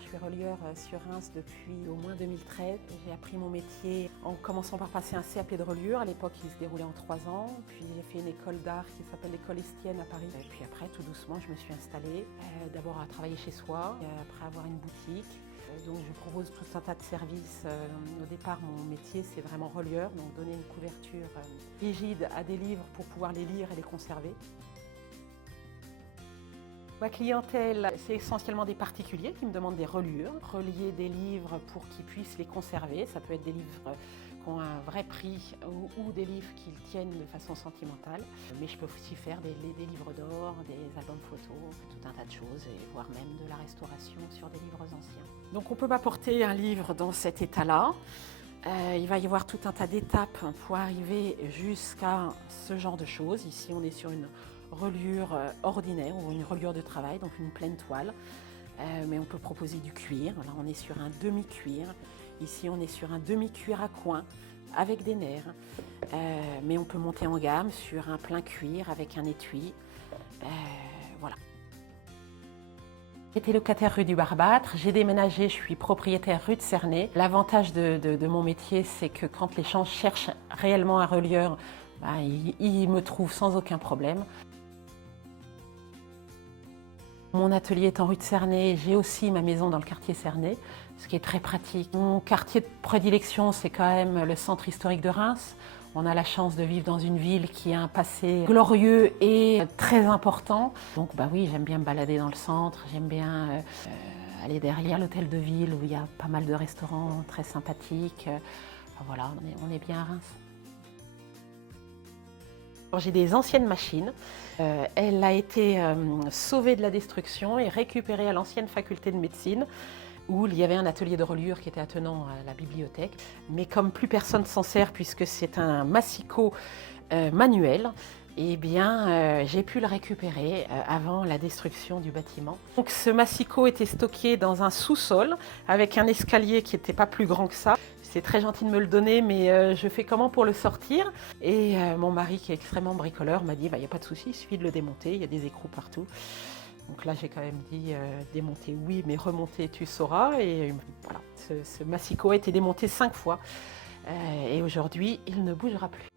Je suis relieur sur Reims depuis au moins 2013. J'ai appris mon métier en commençant par passer un CAP de reliure. À l'époque, il se déroulait en 3 ans. Puis j'ai fait une école d'art qui s'appelle l'école Estienne à Paris. Et puis après, tout doucement, je me suis installée. D'abord à travailler chez soi, après avoir une boutique. Donc je propose tout un tas de services. Au départ, mon métier, c'est vraiment relieur, donc donner une couverture rigide à des livres pour pouvoir les lire et les conserver. Ma clientèle, c'est essentiellement des particuliers qui me demandent des reliures, relier des livres pour qu'ils puissent les conserver. Ça peut être des livres qui ont un vrai prix ou des livres qu'ils tiennent de façon sentimentale. Mais je peux aussi faire des livres d'or, des albums photos, tout un tas de choses, et voire même de la restauration sur des livres anciens. Donc on peut m'apporter un livre dans cet état-là. Il va y avoir tout un tas d'étapes pour arriver jusqu'à ce genre de choses. Ici, on est sur une reliure ordinaire ou une reliure de travail, donc une pleine toile. Mais on peut proposer du cuir. Là, on est sur un demi-cuir. Ici, on est sur un demi-cuir à coin avec des nerfs. Mais on peut monter en gamme sur un plein cuir avec un étui. Voilà. J'étais locataire rue du Barbâtre, j'ai déménagé, je suis propriétaire rue de Cernay. L'avantage de mon métier, c'est que quand les gens cherchent réellement un relieur, ils me trouvent sans aucun problème. Mon atelier est en rue de Cernay, j'ai aussi ma maison dans le quartier Cernay, ce qui est très pratique. Mon quartier de prédilection, c'est quand même le centre historique de Reims. On a la chance de vivre dans une ville qui a un passé glorieux et très important. Donc oui, j'aime bien me balader dans le centre, j'aime bien aller derrière l'hôtel de ville où il y a pas mal de restaurants très sympathiques. Voilà, on est bien à Reims. J'ai des anciennes machines. Elle a été sauvée de la destruction et récupérée à l'ancienne faculté de médecine, où il y avait un atelier de reliure qui était attenant à la bibliothèque. Mais comme plus personne s'en sert puisque c'est un massicot manuel, eh bien, j'ai pu le récupérer avant la destruction du bâtiment. Donc, ce massicot était stocké dans un sous-sol avec un escalier qui n'était pas plus grand que ça. C'est très gentil de me le donner, mais je fais comment pour le sortir? Et mon mari, qui est extrêmement bricoleur, m'a dit il n'y a pas de souci, il suffit de le démonter, il y a des écrous partout. Donc là, j'ai quand même dit démonter, oui, mais remonter, tu sauras. Et voilà, ce massicot a été démonté 5 fois. Et aujourd'hui, il ne bougera plus.